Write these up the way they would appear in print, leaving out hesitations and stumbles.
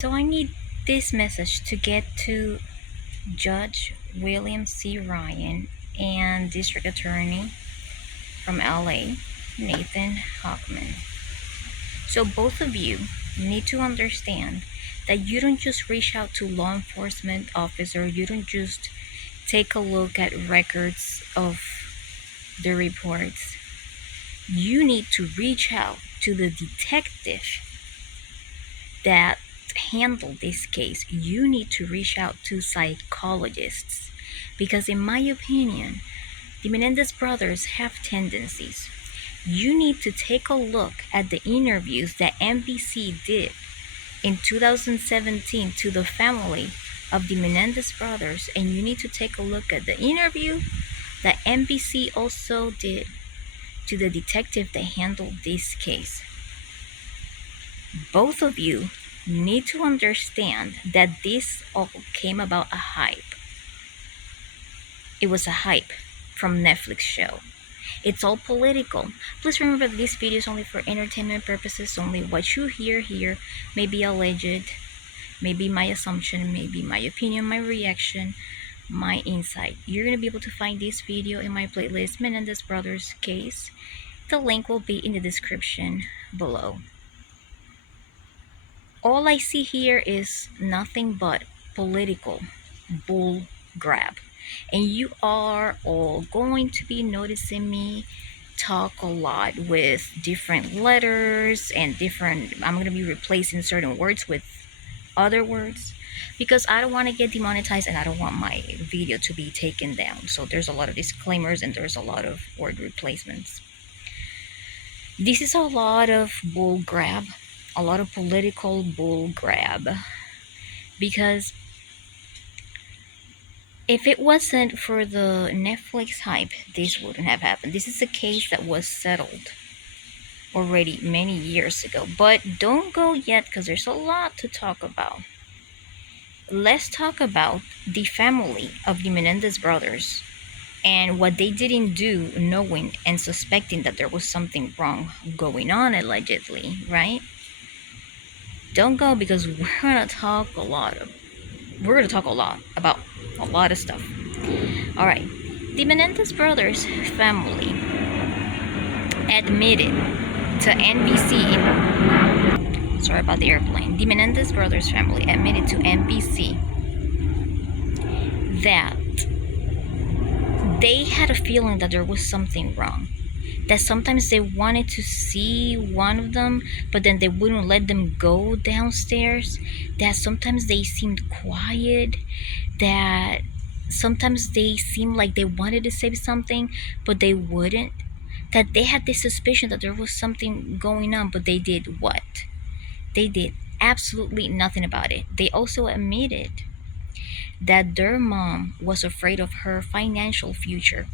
So I need this message to get to Judge William C. Ryan and District Attorney from LA, Nathan Hochman. So both of you need to understand that you don't just reach out to law enforcement officer, you don't just take a look at records of the reports. You need to reach out to the detective that handled this case. You need to reach out to psychologists because, in my opinion, the Menendez brothers have tendencies. You need to take a look at the interviews that NBC did in 2017 to the family of the Menendez brothers, and you need to take a look at the interview that NBC also did to the detective that handled this case. Both of you need to understand that this all came about a hype. It was a hype from Netflix show. It's all political. Please remember that this video is only for entertainment purposes only. What you hear here may be alleged, maybe my assumption, maybe my opinion, my reaction, my insight. You're going to be able to find this video in my playlist, Menendez Brothers case. The link will be in the description below. All I see here is nothing but political bull grab. And you are all going to be noticing me talk a lot with different letters and I'm going to be replacing certain words with other words because I don't want to get demonetized and I don't want my video to be taken down. So there's a lot of disclaimers and there's a lot of word replacements. This is a lot of bull grab, a lot of political bull grab, because if it wasn't for the Netflix hype, this wouldn't have happened. This is a case that was settled already many years ago, but don't go yet because there's a lot to talk about. Let's talk about the family of the Menendez brothers and what they didn't do, knowing and suspecting that there was something wrong going on, allegedly, right? Don't go because we're gonna talk a lot about a lot of stuff. All right, the Menendez brothers family admitted to NBC. Sorry about the airplane. The Menendez brothers family admitted to NBC that they had a feeling that there was something wrong. That sometimes they wanted to see one of them, but then they wouldn't let them go downstairs. That sometimes they seemed quiet. That sometimes they seemed like they wanted to say something, but they wouldn't. That they had this suspicion that there was something going on, but they did what? They did absolutely nothing about it. They also admitted that their mom was afraid of her financial future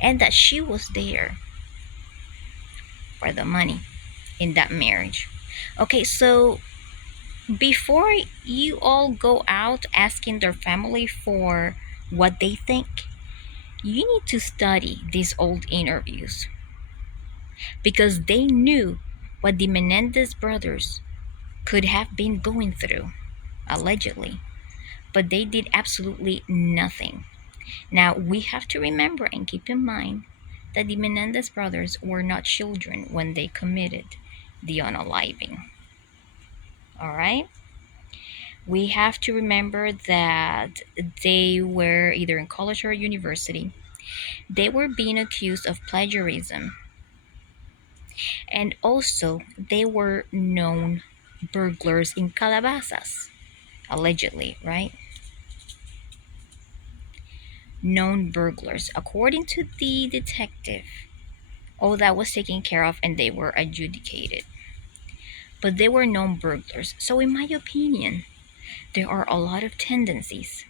and that she was there for the money in that marriage. Okay, so before you all go out asking their family for what they think, you need to study these old interviews because they knew what the Menendez brothers could have been going through, allegedly, but they did absolutely nothing. Now, we have to remember and keep in mind that the Menendez brothers were not children when they committed the unaliving. All right? We have to remember that they were either in college or university. They were being accused of plagiarism. And also, they were known burglars in Calabasas, allegedly, right? Known burglars. According to the detective, all that was taken care of and they were adjudicated. But they were known burglars. So in my opinion, there are a lot of tendencies.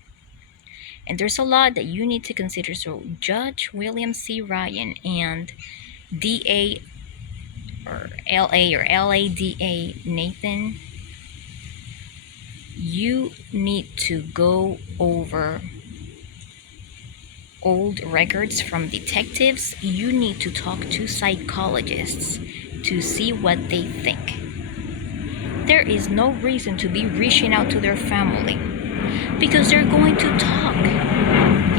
And there's a lot that you need to consider. So Judge William C. Ryan and DA or LADA Nathan, you need to go over old records from detectives. You need to talk to psychologists to see what they think. there is no reason to be reaching out to their family because they're going to talk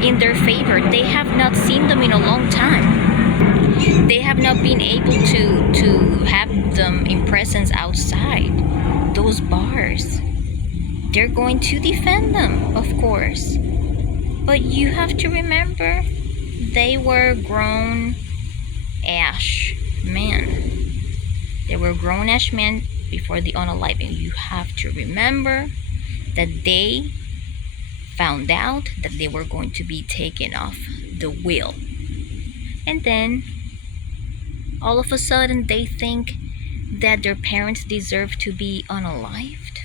in their favor. They have not seen them in a long time. They have not been able to have them in presence outside those bars. They're going to defend them, of course. But you have to remember, they were grown-ash men. They were grown-ash men before the unaliving. You have to remember that they found out that they were going to be taken off the will. And then, all of a sudden, they think that their parents deserve to be unalived.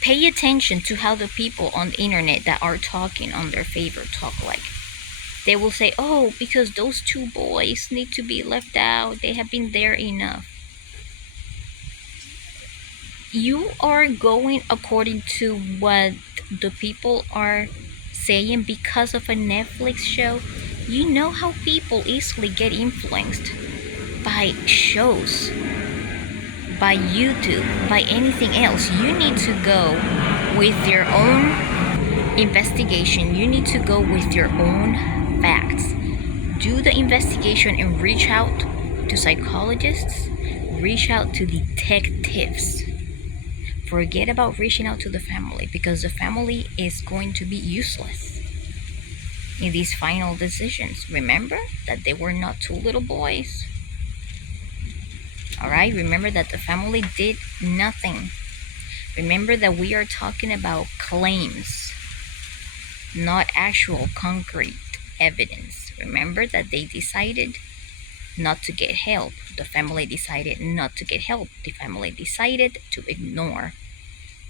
Pay attention to how the people on the internet that are talking on their favor talk like. They will say, oh, because those two boys need to be left out. They have been there enough. You are going according to what the people are saying because of a Netflix show. You know how people easily get influenced by shows, by YouTube, by anything else. You need to go with your own investigation. You need to go with your own facts. Do the investigation and reach out to psychologists, reach out to detectives. Forget about reaching out to the family because the family is going to be useless in these final decisions. Remember that they were not two little boys. Alright, remember that the family did nothing. Remember that we are talking about claims, not actual concrete evidence. Remember that they decided not to get help. The family decided not to get help. The family decided to ignore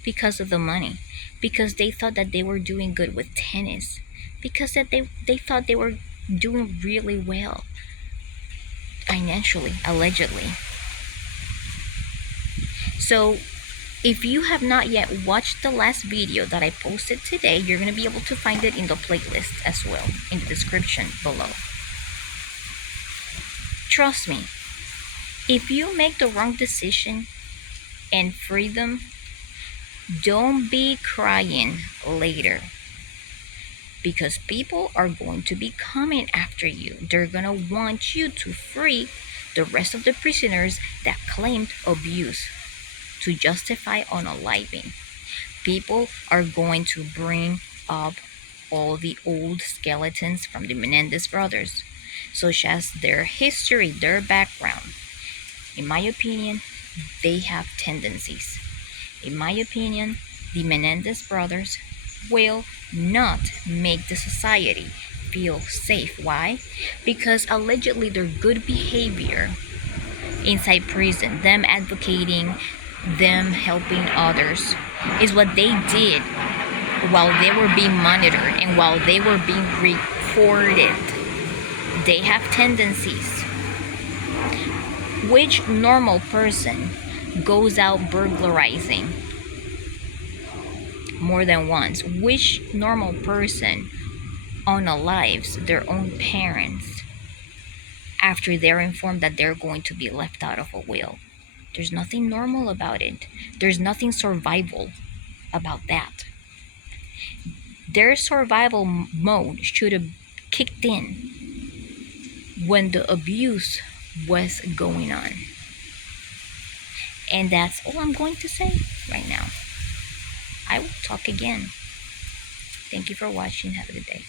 because of the money, because they thought that they were doing good with tennis, because that they thought they were doing really well financially, allegedly. So if you have not yet watched the last video that I posted today, you're going to be able to find it in the playlist as well, in the description below. Trust me, if you make the wrong decision and freedom, don't be crying later, because people are going to be coming after you. They're going to want you to free the rest of the prisoners that claimed abuse to justify unaliving. People are going to bring up all the old skeletons from the Menendez brothers, such as their history, their background. In my opinion, they have tendencies. In my opinion, the Menendez brothers will not make the society feel safe. Why? Because allegedly their good behavior inside prison, them advocating, them helping others, is what they did while they were being monitored and while they were being recorded. They have tendencies. Which normal person goes out burglarizing more than once? Which normal person unalives their own parents after they're informed that they're going to be left out of a will? There's nothing normal about it. There's nothing survival about that. Their survival mode should have kicked in when the abuse was going on. And that's all I'm going to say right now. I will talk again. Thank you for watching. Have a good day.